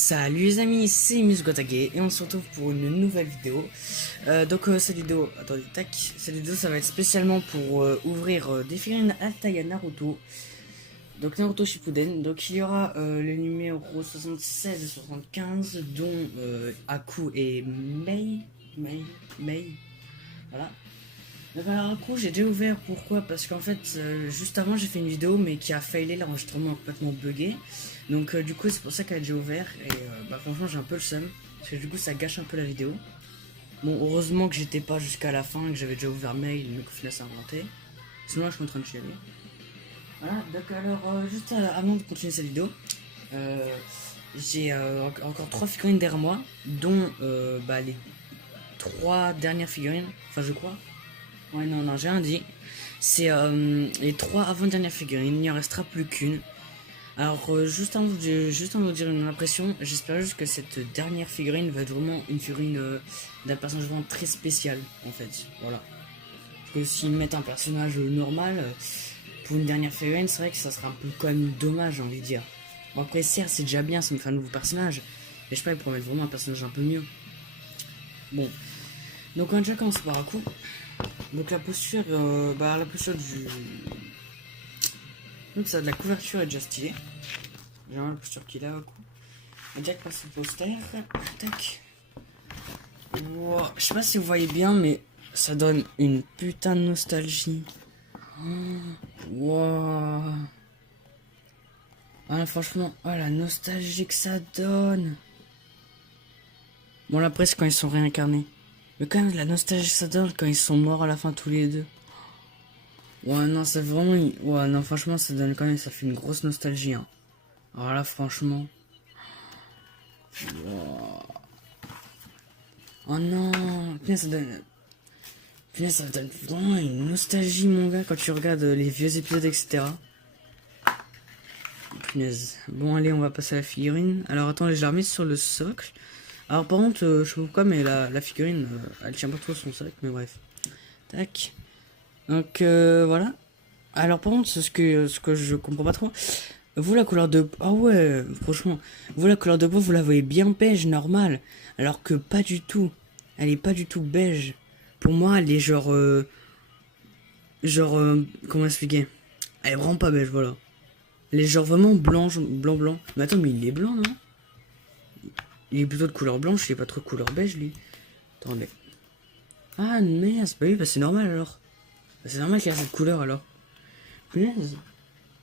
Salut les amis, c'est Musgotage et on se retrouve pour une nouvelle vidéo. Cette vidéo, attendez, tac, cette vidéo ça va être spécialement pour ouvrir des figurines Altaïa Naruto. Donc Naruto Shippuden, donc il y aura le numéro 76 et 75 dont Aku et Mei, voilà. Donc alors Aku j'ai déjà ouvert, pourquoi? Parce qu'en fait juste avant j'ai fait une vidéo mais qui a failé, l'enregistrement complètement bugué. Donc du coup c'est pour ça qu'elle a déjà ouvert et franchement j'ai un peu le seum parce que du coup ça gâche un peu la vidéo. Bon heureusement que j'étais pas jusqu'à la fin, que j'avais déjà ouvert mail mais qu'au final ça a inventé. Sinon là je suis en train de chialer. Voilà, donc alors juste avant de continuer cette vidéo, j'ai encore 3 figurines derrière moi, dont les 3 dernières figurines, enfin je crois. Ouais non j'ai rien dit. C'est les 3 avant-dernières figurines, il n'y en restera plus qu'une. Alors juste avant de vous dire une impression, j'espère juste que cette dernière figurine va être vraiment une figurine d'un personnage vraiment très spécial en fait, voilà. Parce que s'ils mettent un personnage normal, pour une dernière figurine, c'est vrai que ça serait un peu quand même dommage, j'ai envie de dire. Bon après certes c'est déjà bien, ça me fait un nouveau personnage, mais je sais pas, ils pourraient mettre vraiment un personnage un peu mieux. Bon, donc on va déjà commencer par un coup. Donc la posture, la posture du... Donc ça, de la couverture est déjà stylée. J'ai vraiment la posture qu'il a, coup. On va direct passer au poster. Tac. Wow. Je sais pas si vous voyez bien, mais ça donne une putain de nostalgie. Wow. Ah, franchement, oh, la nostalgie que ça donne. Bon, là, presque quand ils sont réincarnés. Mais quand même, la nostalgie que ça donne quand ils sont morts à la fin tous les deux. Ouais, non, c'est vraiment... Ouais, non, franchement, ça donne quand même... Ça fait une grosse nostalgie, hein. Alors là, franchement... Wow. Oh non, ça donne vraiment une nostalgie, mon gars, quand tu regardes les vieux épisodes, etc. Punaise. Bon, allez, on va passer à la figurine. Alors, attends, je l'ai remise sur le socle. Alors, par contre, je sais pas pourquoi, mais la figurine, elle tient pas trop son socle, mais bref. Tac. Donc, voilà. Alors, par contre, ce que je comprends pas trop, vous, la couleur de... Ah ouais, franchement, vous, la couleur de peau, vous la voyez bien beige, normal. Alors que pas du tout. Elle est pas du tout beige. Pour moi, elle est genre... comment expliquer? Elle est vraiment pas beige, voilà. Elle est genre vraiment blanche, blanc. Mais attends, mais il est blanc, non? Il est plutôt de couleur blanche, il est pas trop de couleur beige, lui. Attendez. Ah, merde, c'est pas lui, bah c'est normal, alors. Bah, c'est normal qu'il a cette couleur, alors. Punaise.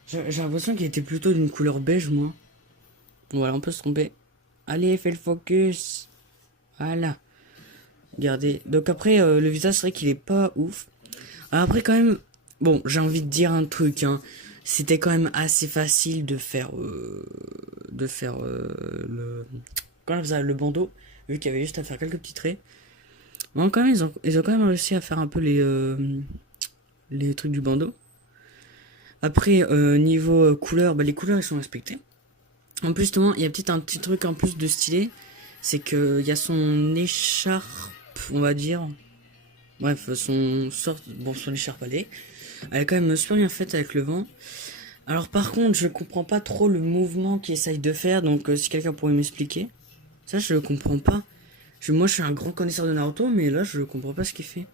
J'ai l'impression qu'il était plutôt d'une couleur beige, moi. Voilà, on peut se tromper. Allez, fais le focus. Voilà. Regardez. Donc après, le visage, c'est vrai qu'il est pas ouf. Alors après, quand même... Bon, j'ai envie de dire un truc, hein. C'était quand même assez facile de faire... le... Quand on faisait le bandeau, vu qu'il y avait juste à faire quelques petits traits. Bon, quand même, ils ont quand même réussi à faire un peu les trucs du bandeau. Après, niveau couleur, les couleurs, ils sont respectées. En plus, justement, il y a peut-être un petit truc en plus de stylé. C'est qu'il y a son écharpe, on va dire. Bref, son écharpe, elle est quand même super bien faite avec le vent. Alors par contre, je comprends pas trop le mouvement qu'il essaye de faire, donc si quelqu'un pourrait m'expliquer. Ça, je le comprends pas. Moi, je suis un grand connaisseur de Naruto, mais là, je comprends pas ce qu'il fait.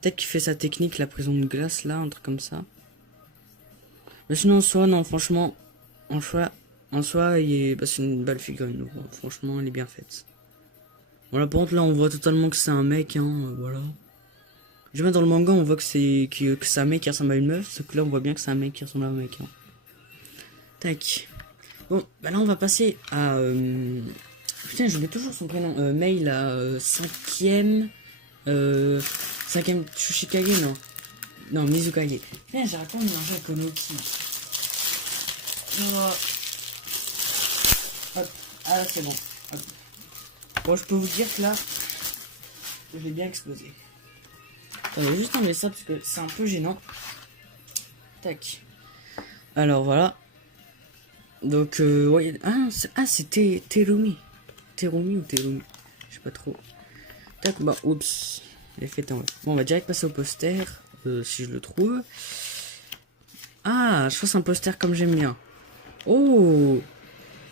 Peut-être qu'il fait sa technique, la prison de glace, là, un truc comme ça. Mais sinon, en soi, non, franchement, en soi, c'est une belle figurine. Franchement, elle est bien faite. Voilà, par contre, là, on voit totalement que c'est un mec, hein, voilà. Jamais dans le manga, on voit que c'est un mec qui ressemble à une meuf, sauf que là, on voit bien que c'est un mec qui ressemble à un mec, hein. Tac. Bon, bah là, on va passer à... Putain, j'oublie toujours son prénom. Mei, la 5ème... 5ème Tsuchikage, non. Non, Mizukage. Putain, j'arrête pas de manger à Konoki. Oh. Hop. Ah, là, c'est bon. Hop. Bon, je peux vous dire que là, je l'ai bien explosé. Attendez, juste enlever ça parce que c'est un peu gênant. Tac. Alors, voilà. Donc, ouais. C'était Terumi. Terumi ou Terumi? Je sais pas trop. Tac, bah, oups. Les fait en... Bon, on va direct passer au poster. Si je le trouve. Ah, je pense un poster comme j'aime bien. Oh!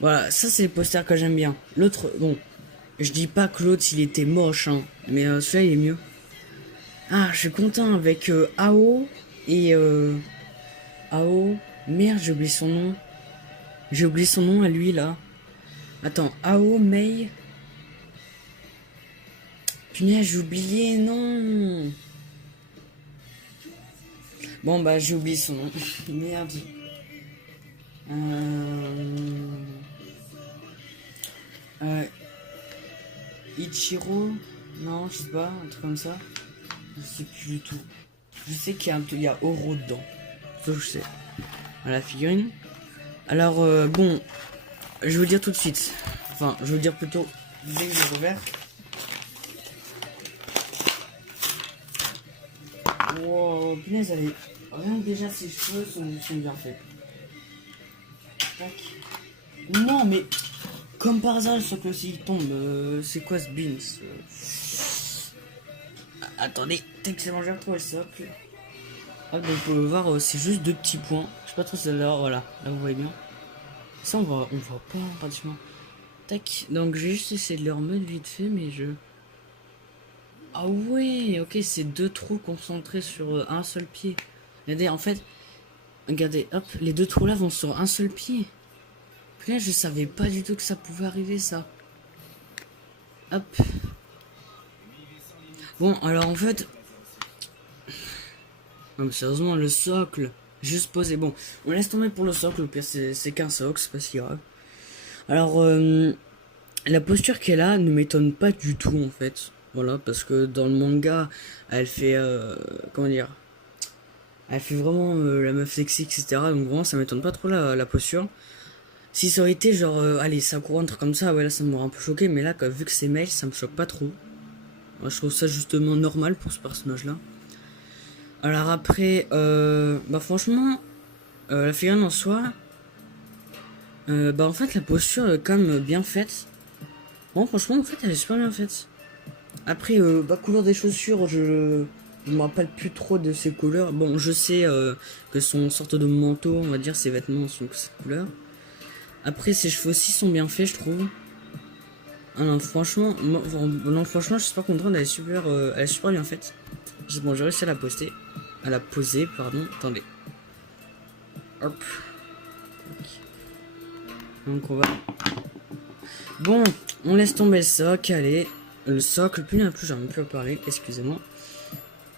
Voilà, ça c'est les posters que j'aime bien. L'autre, bon, je dis pas que l'autre il était moche, hein, mais celui-là il est mieux. Ah, je suis content avec Ao et Ao. Merde, j'ai oublié son nom. J'ai oublié son nom à lui là. Attends, Ao Mei. Punaise, j'ai oublié, non. Bon bah j'ai oublié son nom. Merde. Ichiro. Non, je sais pas, un truc comme ça. Je sais plus du tout. Je sais qu'il y a Oro dedans. Ça je sais. La figurine. Alors bon, je vais vous dire tout de suite. Enfin, je vais vous dire plutôt dès que j'ai ouvert. Wow, punaise, elle est... Rien que déjà ses cheveux sont bien faits. Tac. Non mais comme par hasard, le socle aussi il tombe. C'est quoi ce beans? Attendez, tac, c'est bon, j'ai retrouvé le socle. Ah, donc vous pouvez voir, c'est juste deux petits points. Je sais pas trop si c'est là, voilà, là vous voyez bien. Ça on voit pas pratiquement. Tac, donc j'ai juste essayé de le remettre vite fait, mais je... Ah ouais, ok, c'est deux trous concentrés sur un seul pied. Regardez, en fait, regardez, hop, les deux trous là vont sur un seul pied. Puis là, je savais pas du tout que ça pouvait arriver, ça. Hop. Bon, alors en fait... Non, mais sérieusement, le socle, juste posé. Bon, on laisse tomber pour le socle, au pire c'est qu'un socle, c'est pas si grave. Alors, la posture qu'elle a ne m'étonne pas du tout, en fait. Voilà, parce que dans le manga, elle fait... comment dire, elle fait vraiment la meuf sexy, etc. Donc vraiment, ça m'étonne pas trop la posture. Si ça aurait été genre, allez, Sakura, un truc comme ça, ouais, là, ça m'aurait un peu choqué. Mais là, vu que c'est male, ça me choque pas trop. Moi, je trouve ça justement normal pour ce personnage-là. Alors après, bah franchement, la figurine en soi, bah en fait, la posture est quand même bien faite. Bon, franchement, en fait, elle est super bien faite. Après, bah, couleur des chaussures, je me rappelle plus trop de ces couleurs. Bon, je sais que son sorte de manteau, on va dire, ses vêtements sont de cette couleur. Après, ses cheveux aussi sont bien faits, je trouve. Ah non, franchement, non, franchement, je suis pas content, elle est super bien faite. Bon, j'ai réussi à la poster. À la poser, pardon. Attendez. Hop. Donc on va... Bon, on laisse tomber le socle, allez. Le socle, plus j'en ai plus à parler, excusez-moi.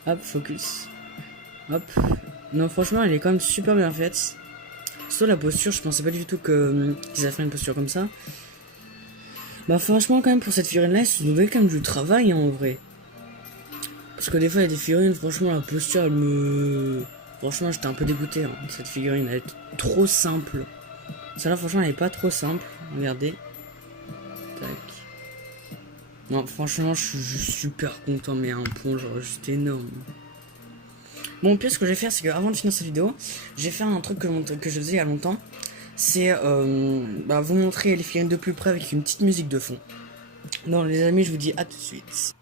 Hop, focus. Hop. Non, franchement, elle est quand même super bien faite. Surtout la posture, je pensais pas du tout qu'ils avaient fait une posture comme ça. Bah franchement, quand même, pour cette figurine-là, ils se donnaient quand même du travail, hein, en vrai. Parce que des fois, il y a des figurines, franchement, la posture, elle me... Franchement, j'étais un peu dégoûté, hein, de cette figurine. Elle est trop simple. Celle-là, franchement, elle est pas trop simple. Regardez. Tac. Non, franchement, je suis juste super content, mais à un point, genre, juste énorme. Bon, puis ce que je vais faire, c'est qu'avant de finir cette vidéo, j'ai fait un truc que je faisais il y a longtemps. C'est bah, vous montrer les figurines de plus près avec une petite musique de fond. Non, les amis, je vous dis à tout de suite.